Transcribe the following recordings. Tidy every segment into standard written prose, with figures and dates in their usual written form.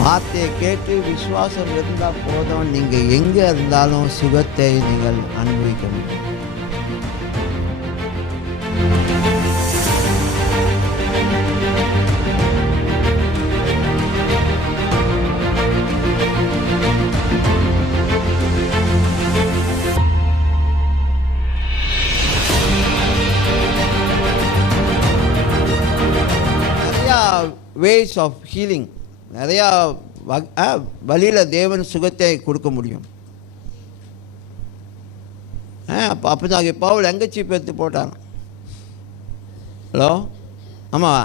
வார்த்தையை கேட்டு விசுவாசம் இருந்தால் போதும், நீங்கள் எங்கே இருந்தாலும் சுகத்தை நீங்கள் அனுபவிக்க முடியும். வேஸ் ஆஃப் ஹீலிங், நிறையா வழியில் தேவன் சுகத்தை கொடுக்க முடியும். அப்போ தான் பவுல் எங்கச்சி பேர்த்து போட்டாங்க. ஹலோ, ஆமாவா?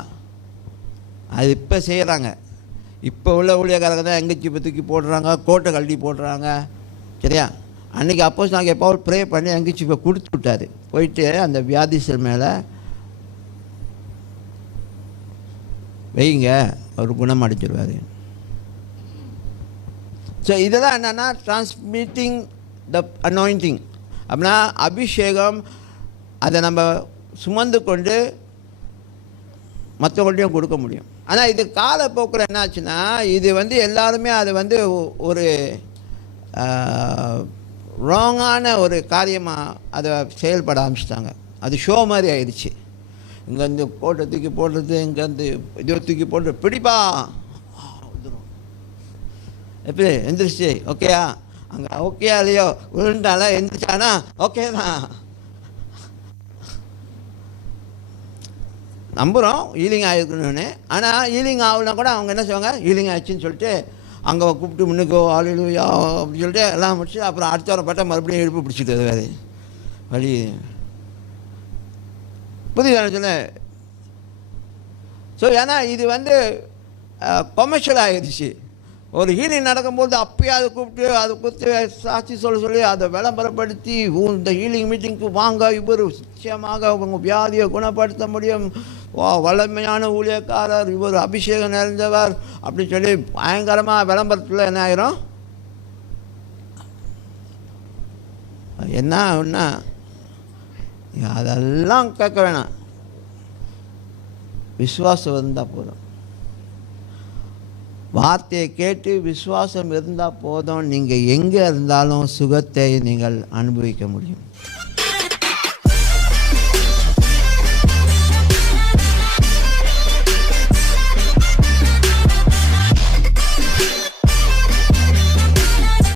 அது இப்போ செய்கிறாங்க. இப்போ உள்ள ஊழியக்காரங்க தான் எங்கச்சி தூக்கி போடுறாங்க, கோட்டை கழட்டி போடுறாங்க. சரியா? அன்றைக்கி அப்போஸ் நாங்கள் பவுல் ப்ரே பண்ணி எங்கச்சி இப்போ கொடுத்து விட்டார். போயிட்டு அந்த வியாதிசல் மேலே வைங்க, அவர் குணம் அடைச்சிடுவார். ஸோ இதெல்லாம் என்னென்னா டிரான்ஸ்மிட்டிங் த அனாயிண்டிங். அப்படின்னா அபிஷேகம், அதை நம்ம சுமந்து கொண்டு மற்றவங்கள்டையும் கொடுக்க முடியும். ஆனால் இது காலப்போக்கில் என்னாச்சுன்னா, இது எல்லாருமே அதை ஒரு ராங்கான ஒரு காரியமாக அதை செயல்பட ஆரம்பிச்சிட்டாங்க. அது ஷோ மாதிரி ஆயிடுச்சு. இங்கேருந்து கோட்டை தூக்கி போடுறது, இங்கேருந்து இதை தூக்கி போடுறது, பிடிப்பா வந்துடும். எப்படி எந்திரிச்சு ஓகேயா, அங்கே ஓகேயா இல்லையோ, விழுந்தால எந்திரிச்சானா ஓகே தான், நம்புகிறோம் ஹீலிங் ஆகிருக்கணும்னு. ஆனால் ஹீலிங் ஆகலைன்னா கூட அவங்க என்ன செய்வாங்க, ஹீலிங் ஆயிடுச்சுன்னு சொல்லிட்டு அங்கே கூப்பிட்டு முன்னுக்கோ ஆளுயா அப்படின்னு சொல்லிட்டு எல்லாம் முடிச்சு அப்புறம் அடுத்த வாரம் பட்டா மறுபடியும் எழுப்பு பிடிச்சிட்டு வேறு வழி. புரியுது சொல்ல? ஸோ ஏன்னா இது கொமர்ஷியல் ஆகிடுச்சு. ஒரு ஹீலிங் நடக்கும்போது அப்பயே அதை கூப்பிட்டு அதை கொடுத்து சாட்சி சொல்லி அதை விளம்பரப்படுத்தி இந்த ஹீலிங் மீட்டிங்க்கு வாங்க, இவர் நிச்சயமாக உங்கள் வியாதியை குணப்படுத்த முடியும், வல்லமையான ஊழியக்காரர், இவர் அபிஷேகம் நிறைந்தவர் அப்படின்னு சொல்லி பயங்கரமாக விளம்பரத்தில் என்ன ஆயிரும், என்ன அதெல்லாம் கேட்க வேணாம். விசுவாசம் இருந்தால் போதும். வார்த்தையை கேட்டு விசுவாசம் இருந்தால் போதும், நீங்கள் எங்கே இருந்தாலும் சுகத்தை நீங்கள் அனுபவிக்க முடியும்.